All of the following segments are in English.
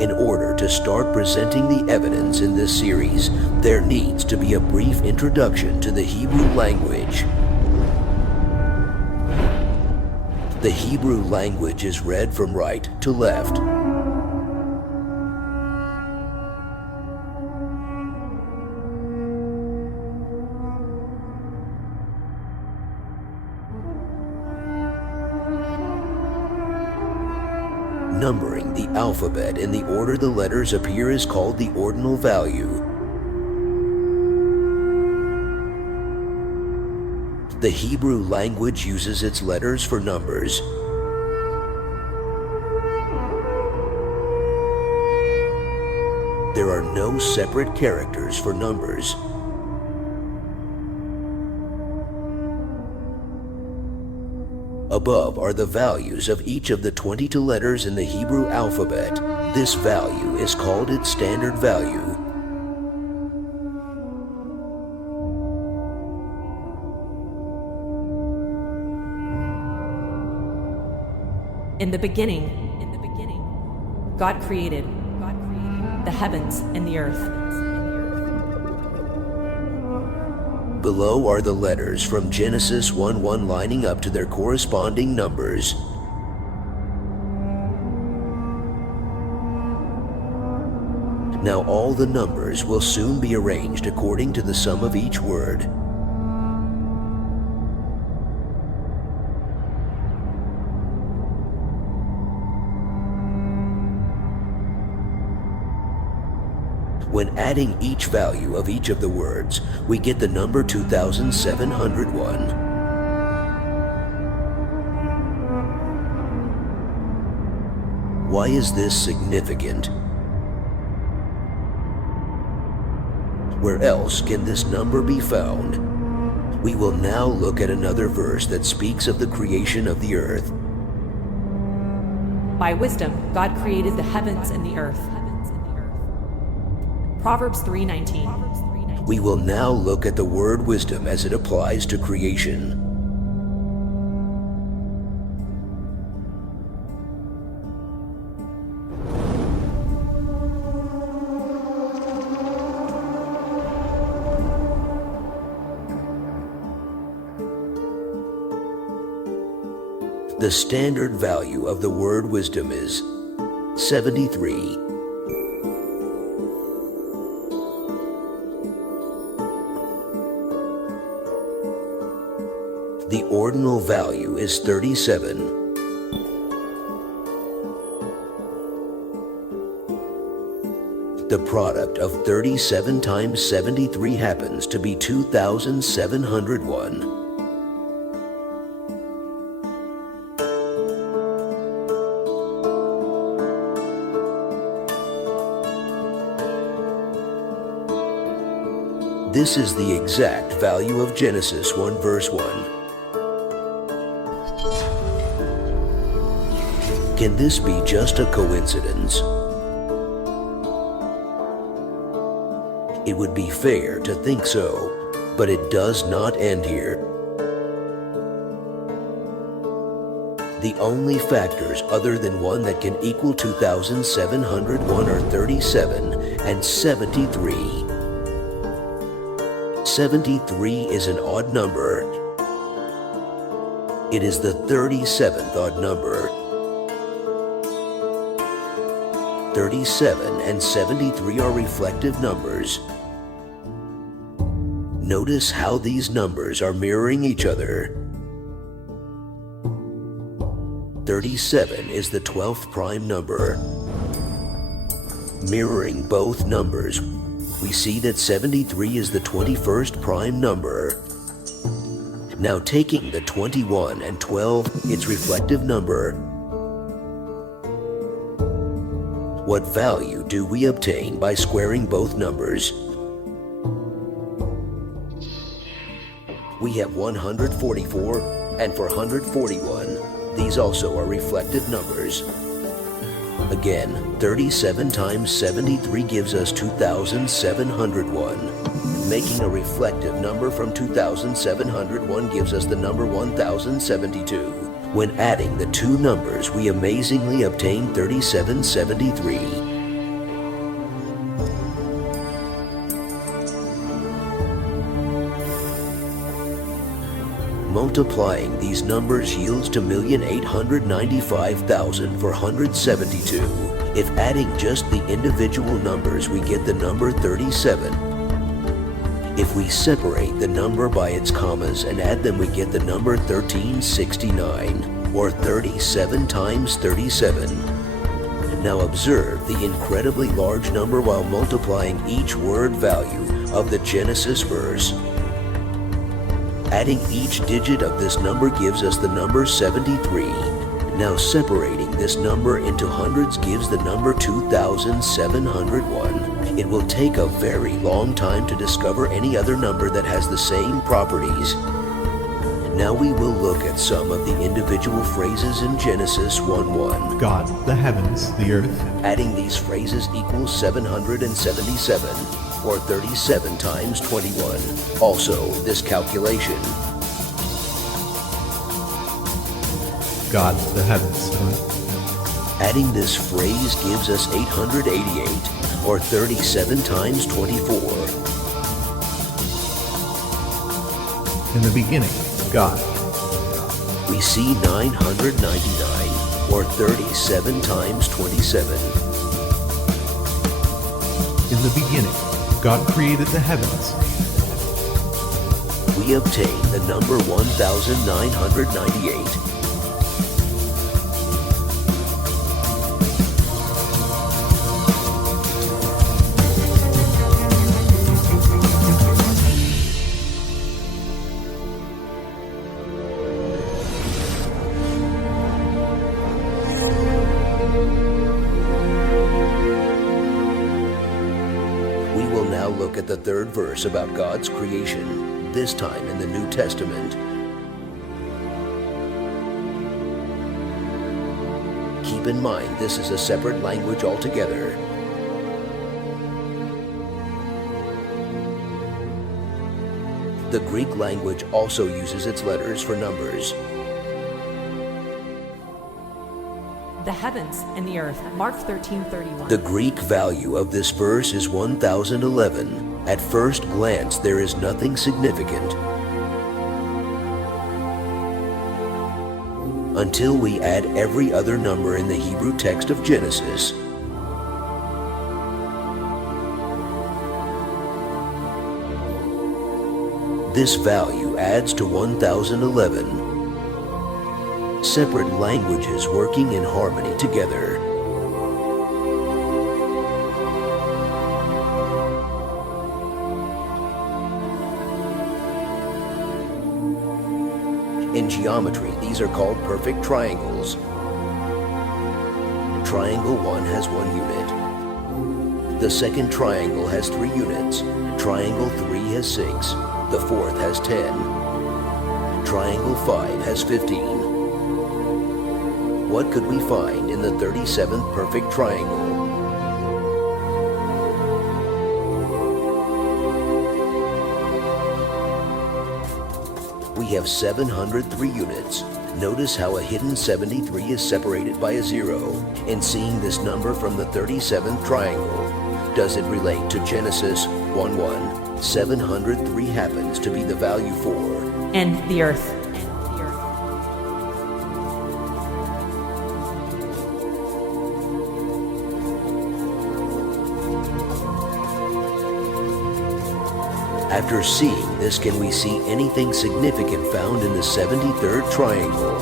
In order to start presenting the evidence in this series, there needs to be a brief introduction to the Hebrew language. The Hebrew language is read from right to left. Numbering the alphabet in the order the letters appear is called the ordinal value. The Hebrew language uses its letters for numbers. There are no separate characters for numbers. Above are the values of each of the 22 letters in the Hebrew alphabet. This value is called its standard value. In the beginning, God created the heavens and the earth. Below are the letters from Genesis 1:1 lining up to their corresponding numbers. Now all the numbers will soon be arranged according to the sum of each word. When adding each value of each of the words, we get the number 2701. Why is this significant? Where else can this number be found? We will now look at another verse that speaks of the creation of the earth. By wisdom, God created the heavens and the earth. Proverbs 3:19. We will now look at the word wisdom as it applies to creation. The standard value of the word wisdom is 73. The ordinal value is 37. The product of 37 times 73 happens to be 2701. This is the exact value of Genesis 1 verse 1. Can this be just a coincidence? It would be fair to think so, but it does not end here. The only factors other than one that can equal 2701 are 37 and 73. 73 is an odd number. It is the 37th odd number. 37 and 73 are reflective numbers. Notice how these numbers are mirroring each other. 37 is the 12th prime number. Mirroring both numbers, we see that 73 is the 21st prime number. Now taking the 21 and 12, its reflective number, what value do we obtain by squaring both numbers? We have 144 and 441. These also are reflective numbers. Again, 37 times 73 gives us 2701. Making a reflective number from 2701 gives us the number 1072. When adding the two numbers, we amazingly obtain 3773. Multiplying these numbers yields 2,895,472. If adding just the individual numbers, we get the number 37. If we separate the number by its commas and add them, we get the number 1369, or 37 times 37. Now observe the incredibly large number while multiplying each word value of the Genesis verse. Adding each digit of this number gives us the number 73. Now separating this number into hundreds gives the number 2,701. It will take a very long time to discover any other number that has the same properties. Now we will look at some of the individual phrases in Genesis 1:1. God, the heavens, the earth. Adding these phrases equals 777, or 37 times 21. Also, this calculation. God, the heavens. Adding this phrase gives us 888, or 37 times 24. In the beginning, God. We see 999, or 37 times 27. In the beginning, God created the heavens. We obtain the number 1998. We will now look at the third verse about God's creation, this time in the New Testament. Keep in mind, this is a separate language altogether. The Greek language also uses its letters for numbers. The heavens and the earth. Mark 13:31. The Greek value of this verse is 1011. At first glance, there is nothing significant, until we add every other number in the Hebrew text of Genesis. This value adds to 1011. Separate languages working in harmony together. In geometry, these are called perfect triangles. Triangle 1 has 1 unit. The second triangle has 3 units. Triangle 3 has 6. The fourth has 10. Triangle 5 has 15. What could we find in the 37th perfect triangle? We have 703 units. Notice how a hidden 73 is separated by a 0. In seeing this number from the 37th triangle, does it relate to Genesis 1:1? 703 happens to be the value for And the earth. After seeing this, can we see anything significant found in the 73rd triangle?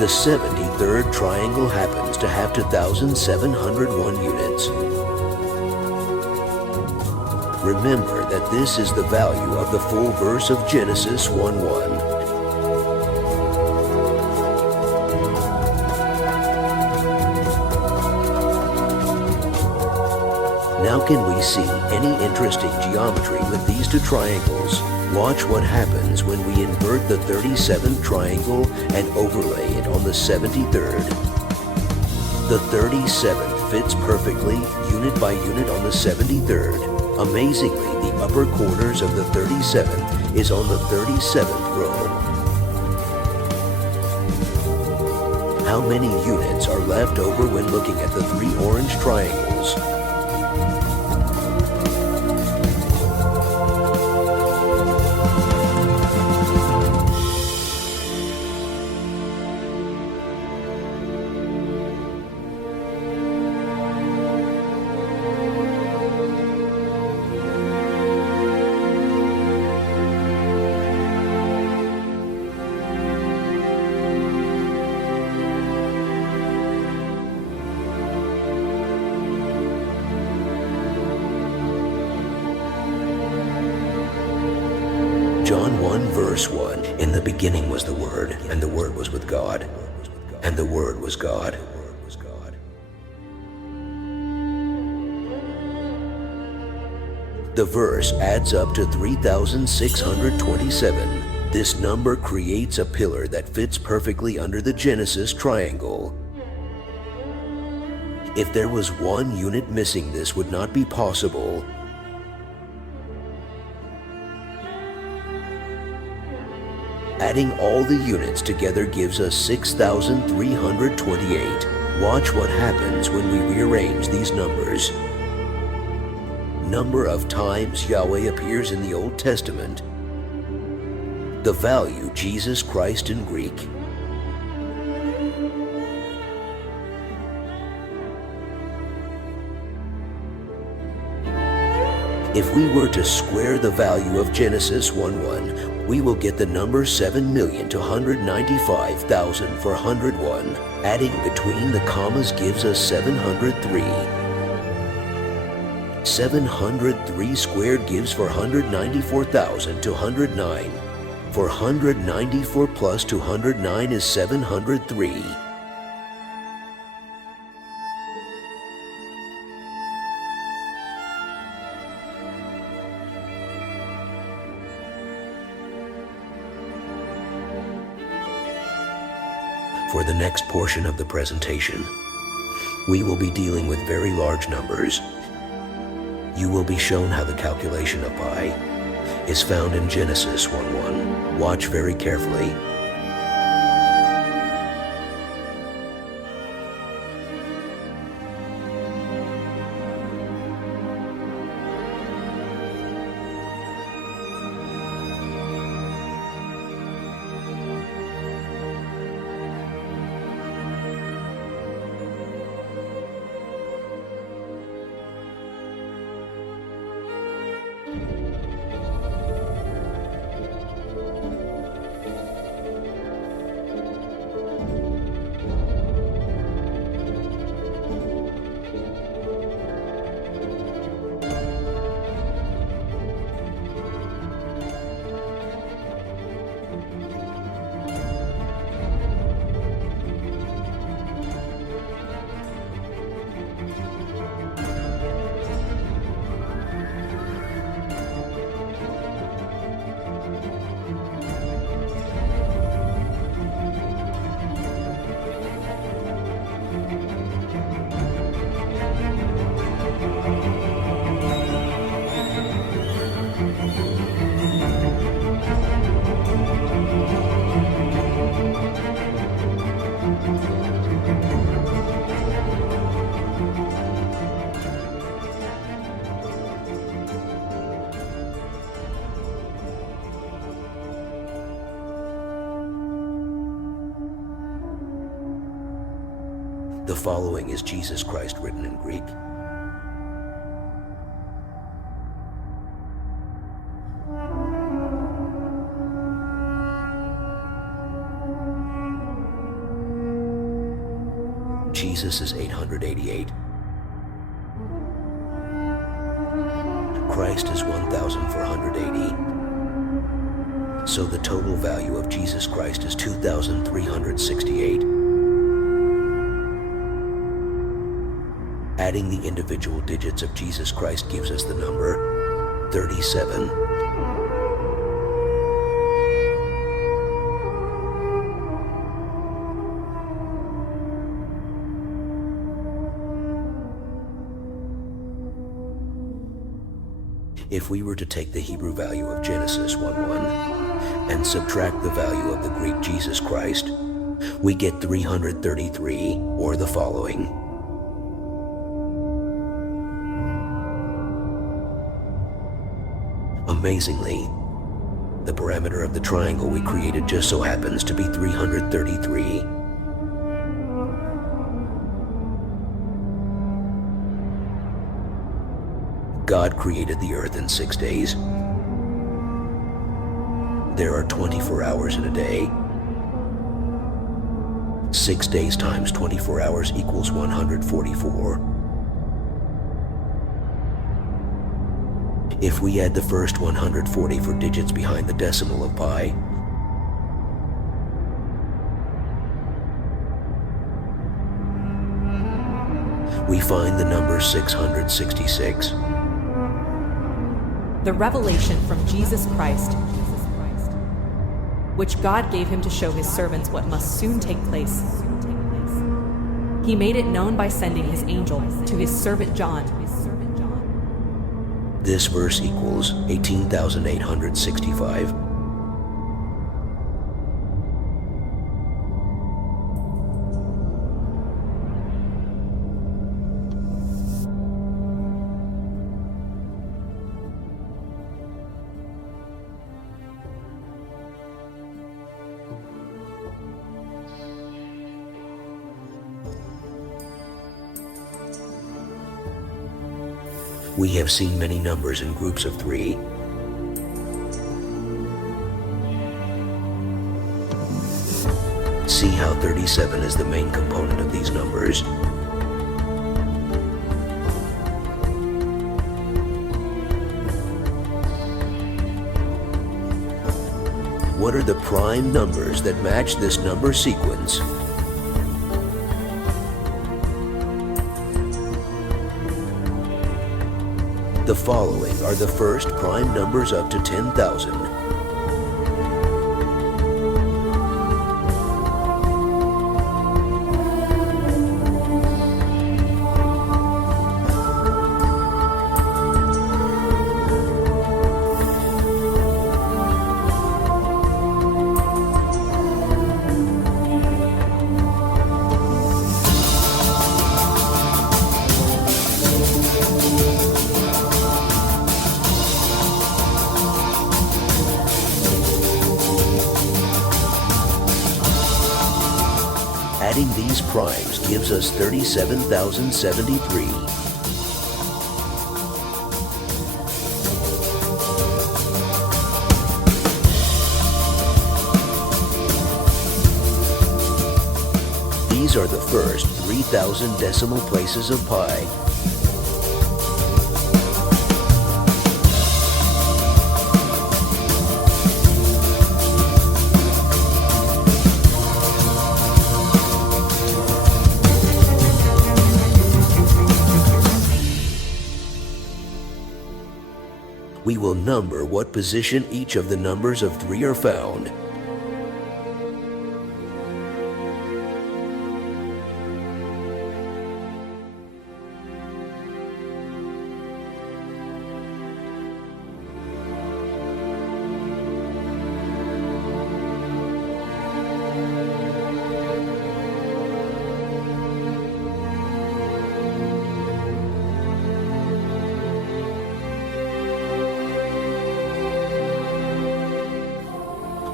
The 73rd triangle happens to have 2,701 units. Remember that this is the value of the full verse of Genesis 1:1. Now can we see any interesting geometry with these two triangles? Watch what happens when we invert the 37th triangle and overlay it on the 73rd. The 37th fits perfectly, unit by unit, on the 73rd. Amazingly, the upper corners of the 37th is on the 37th row. How many units are left over when looking at the 3 orange triangles? John 1 verse 1, in the beginning was the Word, and the Word was with God, and the Word was God. The verse adds up to 3,627. This number creates a pillar that fits perfectly under the Genesis triangle. If there was one unit missing, this would not be possible. Adding all the units together gives us 6,328. Watch what happens when we rearrange these numbers. Number of times Yahweh appears in the Old Testament. The value Jesus Christ in Greek. If we were to square the value of Genesis 1:1, we will get the number 7,295,000 for 101. Adding between the commas gives us 703. 703 squared gives 494,209. 494 plus 209 is 703. For the next portion of the presentation, we will be dealing with very large numbers. You will be shown how the calculation of pi is found in Genesis 1:1. Watch very carefully. The following is Jesus Christ written in Greek. Jesus is 888. Christ is 1,480. So the total value of Jesus Christ is 2,368. Adding the individual digits of Jesus Christ gives us the number 37. If we were to take the Hebrew value of Genesis 1:1 and subtract the value of the Greek Jesus Christ, we get 333, or the following. Amazingly, the parameter of the triangle we created just so happens to be 333. God created the earth in 6 days. There are 24 hours in a day. 6 days times 24 hours equals 144. If we add the first 140 for digits behind the decimal of pi, we find the number 666. The revelation from Jesus Christ, which God gave him to show his servants what must soon take place. He made it known by sending his angel to his servant John. This verse equals 18,865. We have seen many numbers in groups of 3. See how 37 is the main component of these numbers. What are the prime numbers that match this number sequence? The following are the first prime numbers up to 10,000. Adding these primes gives us 37,073. These are the first 3,000 decimal places of pi. We will number what position each of the numbers of 3 are found.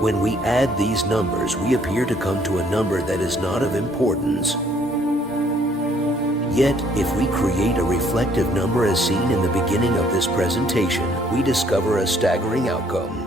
When we add these numbers, we appear to come to a number that is not of importance. Yet, if we create a reflective number as seen in the beginning of this presentation, we discover a staggering outcome.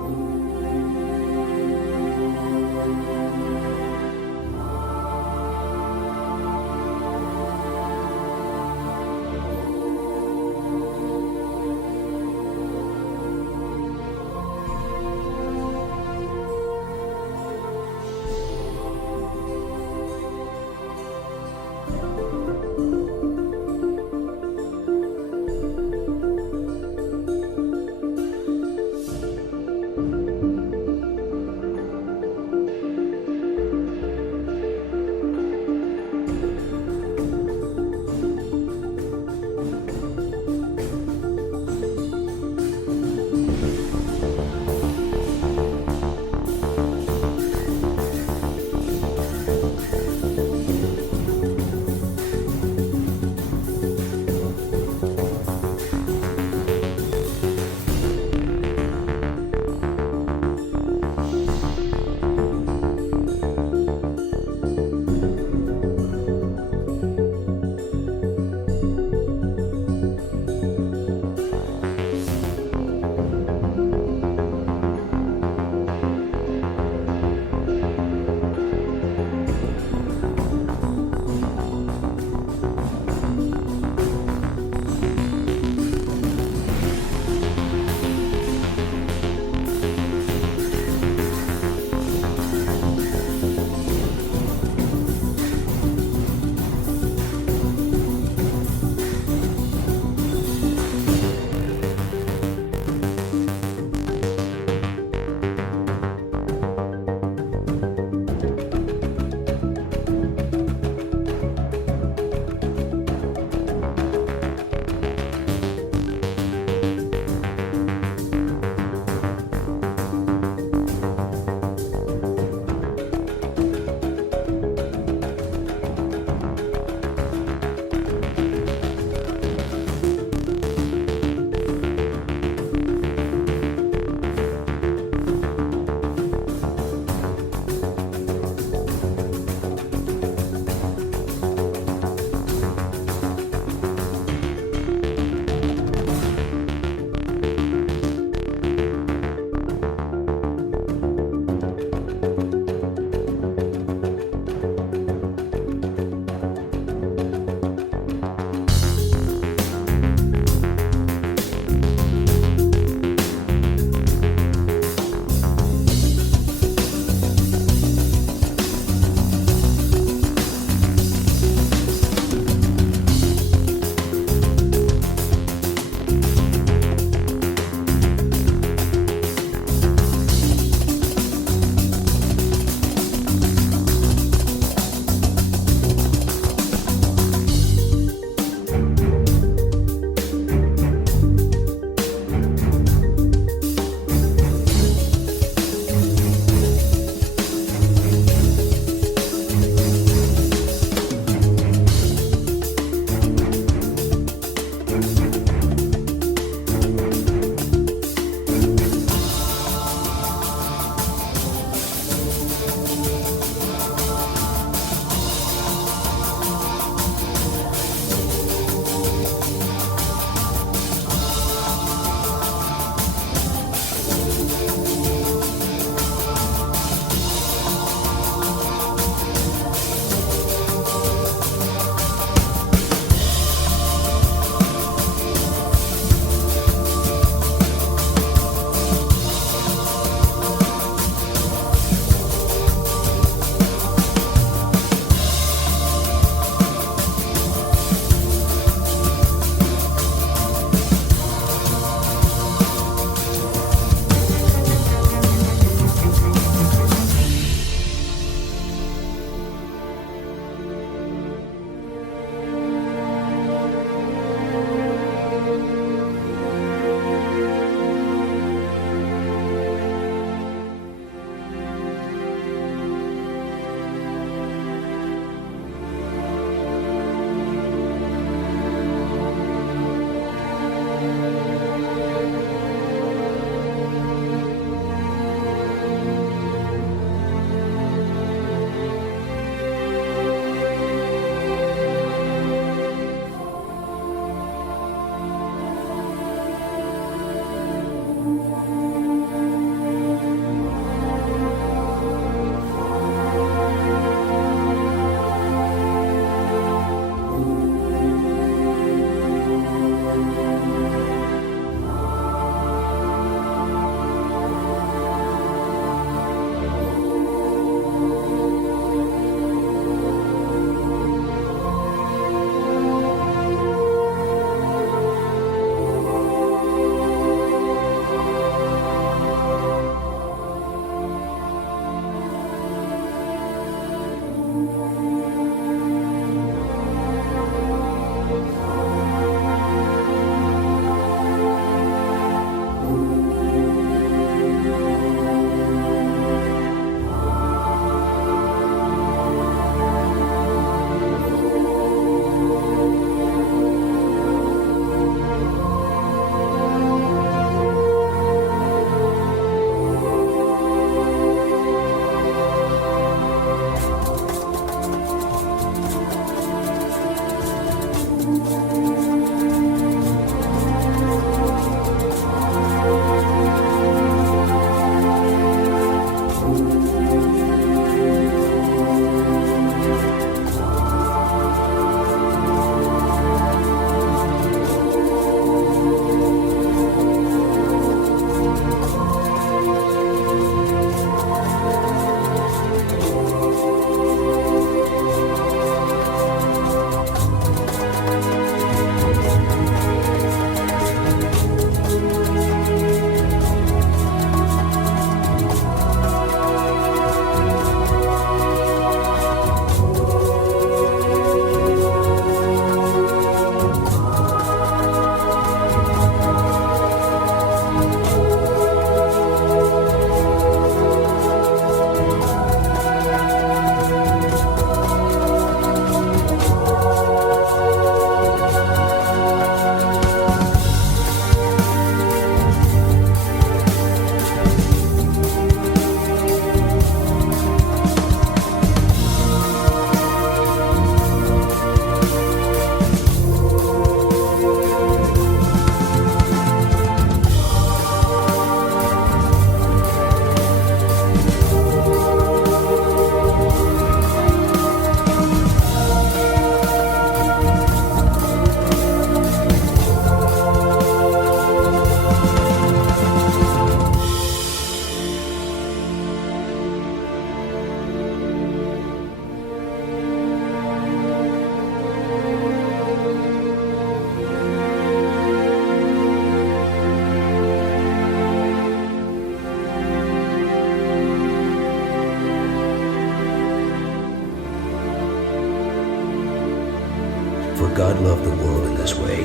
God loved the world in this way.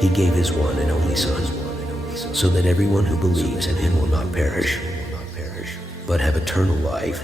He gave his one and only Son, so that everyone who believes in him will not perish, but have eternal life.